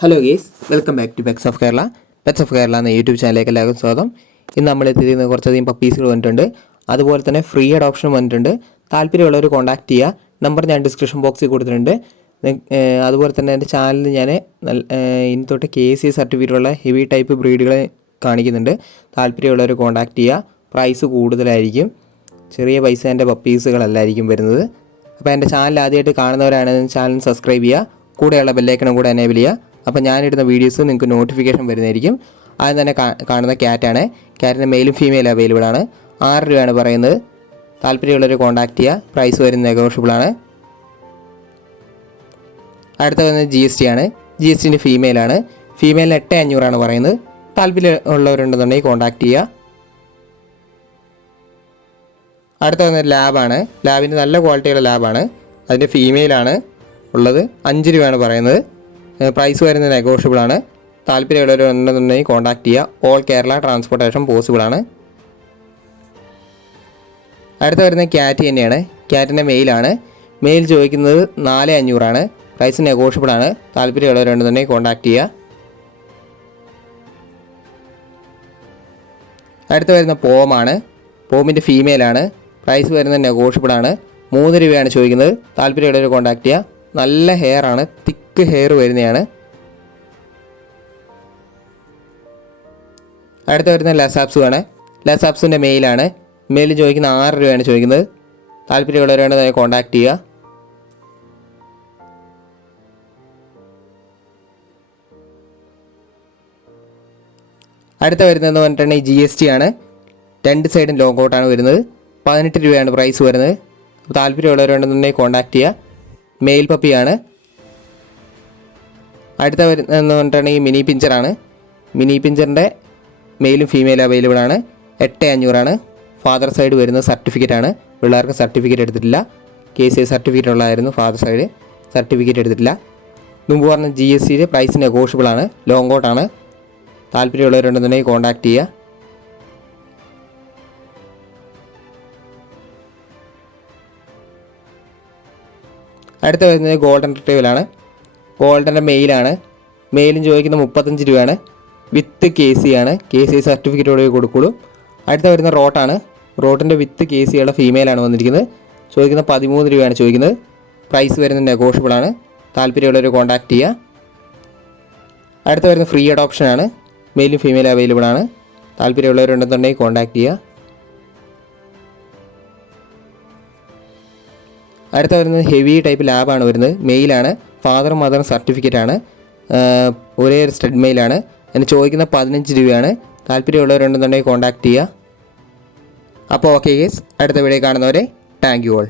Hello guys, welcome back to pets of Kerala. Pets of Kerala എന്ന YouTube ചാനലിലേക്ക് എല്ലാവർക്കും സ്വാഗതം. ഇന്ന് നമ്മൾ എത്തിയിരിക്കുന്ന കുറച്ചധികം പപ്പീസുകൾ വന്നിട്ടുണ്ട്. അതുപോലെ തന്നെ ഫ്രീ അഡോപ്ഷൻ വന്നിട്ടുണ്ട്. താല്പര്യമുള്ളവർ കോൺടാക്ട് ചെയ്യുക. നമ്പർ ഞാൻ ഡിസ്ക്രിപ്ഷൻ ബോക്സിൽ കൊടുത്തിട്ടുണ്ട്. അതുപോലെ തന്നെ എൻ്റെ ചാനലിൽ ഞാൻ ഇനി തൊട്ട് KC സർട്ടിഫിക്കറ്റുള്ള ഹെവി ടൈപ്പ് ബ്രീഡുകളെ കാണിക്കുന്നുണ്ട്. താല്പര്യമുള്ളവർ കോൺടാക്ട് ചെയ്യുക. പ്രൈസ് കൂടുതലായിരിക്കും. ചെറിയ പൈസേൻ്റെ പപ്പീസുകളല്ലായിരിക്കും വരുന്നത്. അപ്പോൾ എൻ്റെ ചാനൽ ആദ്യമായിട്ട് കാണുന്നവരാണെങ്കിൽ ചാനൽ സബ്സ്ക്രൈബ് ചെയ്യുക. കൂടെയുള്ള ബെല്ലൈക്കണും കൂടെ എനേബിൾ ചെയ്യുക. അപ്പോൾ ഞാനിടുന്ന വീഡിയോസ് നിങ്ങൾക്ക് നോട്ടിഫിക്കേഷൻ വരുന്നതായിരിക്കും. ആദ്യം തന്നെ കാണുന്ന ക്യാറ്റാണ്. ക്യാറ്റിൻ്റെ മെയിലും ഫീമെയിലും അവൈലബിൾ ആണ്. 6 രൂപയാണ് പറയുന്നത്. താല്പര്യമുള്ളവർ കോൺടാക്ട് ചെയ്യുക. പ്രൈസ് വരുന്നത് നെഗോഷ്യബിളാണ്. അടുത്ത വരുന്നത് GST ആണ്. GSTൻ്റെ ഫീമെയിലാണ്. ഫീമെയിലിന് 8,500 പറയുന്നത്. താല്പര്യമുള്ളവരുണ്ടെന്നുണ്ടെങ്കിൽ കോൺടാക്ട് ചെയ്യുക. അടുത്ത വരുന്നത് ലാബാണ്. ലാബിൻ്റെ നല്ല ക്വാളിറ്റിയുള്ള ലാബാണ്. അതിൻ്റെ ഫീമെയിലാണ് ഉള്ളത്. 5 രൂപയാണ് പറയുന്നത്. പ്രൈസ് വരുന്നത് നെഗോഷ്യബിളാണ്. താല്പര്യമുള്ളവരുണ്ടെന്നുണ്ടെങ്കിൽ കോൺടാക്ട് ചെയ്യുക. ഓൾ കേരള ട്രാൻസ്പോർട്ടേഷൻ പോസിബിളാണ്. അടുത്ത വരുന്നത് ക്യാറ്റ് തന്നെയാണ്. ക്യാറ്റിൻ്റെ മെയിലാണ്. മെയിൽ ചോദിക്കുന്നത് 4,500. പ്രൈസ് നെഗോഷ്യബിളാണ്. താല്പര്യമുള്ളവരുണ്ടെന്നുണ്ടെങ്കിൽ കോൺടാക്ട് ചെയ്യുക. അടുത്ത വരുന്ന പോമാണ്. പോമിൻ്റെ ഫീമെയിലാണ്. പ്രൈസ് വരുന്നത് നെഗോഷ്യബിളാണ്. 3 രൂപയാണ് ചോദിക്കുന്നത്. താല്പര്യമുള്ളവർ കോൺടാക്ട് ചെയ്യുക. നല്ല ഹെയർ ആണ്. തിക്ക് ഹെയർ വരുന്നതാണ്. അടുത്ത വരുന്ന ലസാപ്സു ആണ്. ലസാപ്സിൻ്റെ മെയിലാണ്. മെയിൽ ചോദിക്കുന്ന 6 രൂപയാണ് ചോദിക്കുന്നത്. താല്പര്യമുള്ളവരാണ് കോൺടാക്ട് ചെയ്യുക. അടുത്ത വരുന്നതെന്ന് പറഞ്ഞിട്ടുണ്ടെങ്കിൽ GST ആണ്. 2 സൈഡും ലോങ് ഔട്ടാണ് വരുന്നത്. 18 രൂപയാണ് പ്രൈസ് വരുന്നത്. താല്പര്യമുള്ളവരുണ്ടെന്നുണ്ടെങ്കിൽ കോൺടാക്ട് ചെയ്യുക. മെയിൽ പപ്പിയാണ്. അടുത്ത വരുന്നതെന്ന് പറഞ്ഞിട്ടുണ്ടെങ്കിൽ മിനി പിഞ്ചറാണ്. മിനി പിഞ്ചറിൻ്റെ മെയിലും ഫീമെയിലും അവൈലബിൾ ആണ്. 8,500. ഫാദർ സൈഡ് വരുന്ന സർട്ടിഫിക്കറ്റാണ്. പിള്ളേർക്ക് സർട്ടിഫിക്കറ്റ് എടുത്തിട്ടില്ല. KC സർട്ടിഫിക്കറ്റ് ഉള്ളതായിരുന്നു. ഫാദർ സൈഡ് സർട്ടിഫിക്കറ്റ് എടുത്തിട്ടില്ല. മുമ്പ് പറഞ്ഞ GST പ്രൈസ് നെഗോഷ്യബിളാണ്. ലോങ് ഔട്ടാണ്. താല്പര്യമുള്ളവരുണ്ടെന്നുണ്ടെങ്കിൽ കോൺടാക്ട് ചെയ്യുക. അടുത്ത വരുന്നത് ഗോൾഡൻ റിട്രീവലാണ്. ഗോൾഡൻ്റെ മെയിലാണ്. മെയിലും ചോദിക്കുന്ന 35 രൂപയാണ്. വിത്ത് KC ആണ്. KC സർട്ടിഫിക്കറ്റോടെ കൊടുക്കുള്ളൂ. അടുത്ത വരുന്ന റോട്ടാണ്. റോട്ടിൻ്റെ വിത്ത് KC ഉള്ള ഫീമെയിലാണ് വന്നിരിക്കുന്നത്. ചോദിക്കുന്ന 13 രൂപയാണ് ചോദിക്കുന്നത്. പ്രൈസ് വരുന്നത് നെഗോഷ്യബിളാണ്. താല്പര്യമുള്ളവർ കോൺടാക്ട് ചെയ്യുക. അടുത്ത വരുന്ന ഫ്രീ അഡോപ്ഷനാണ്. മെയിലും ഫീമെയിലും അവൈലബിൾ ആണ്. താല്പര്യമുള്ളവരുണ്ടെന്നുണ്ടെങ്കിൽ കോൺടാക്ട് ചെയ്യുക. അടുത്ത വരുന്നത് ഹെവി ടൈപ്പ് ലാബാണ് വരുന്നത്. മെയിലാണ്. ഫാദറും മദറും സർട്ടിഫിക്കറ്റാണ്. ഒരേ ഒരു സ്റ്റഡ് മെയിലാണ്. അതിന് ചോദിക്കുന്ന 15 രൂപയാണ്. താല്പര്യമുള്ളവരുണ്ടെന്നുണ്ടെങ്കിൽ കോൺടാക്ട് ചെയ്യുക. അപ്പോൾ ഓക്കെ ഗേസ്, അടുത്ത വീഡിയോ കാണുന്നവരെ താങ്ക് യു ഓൾ.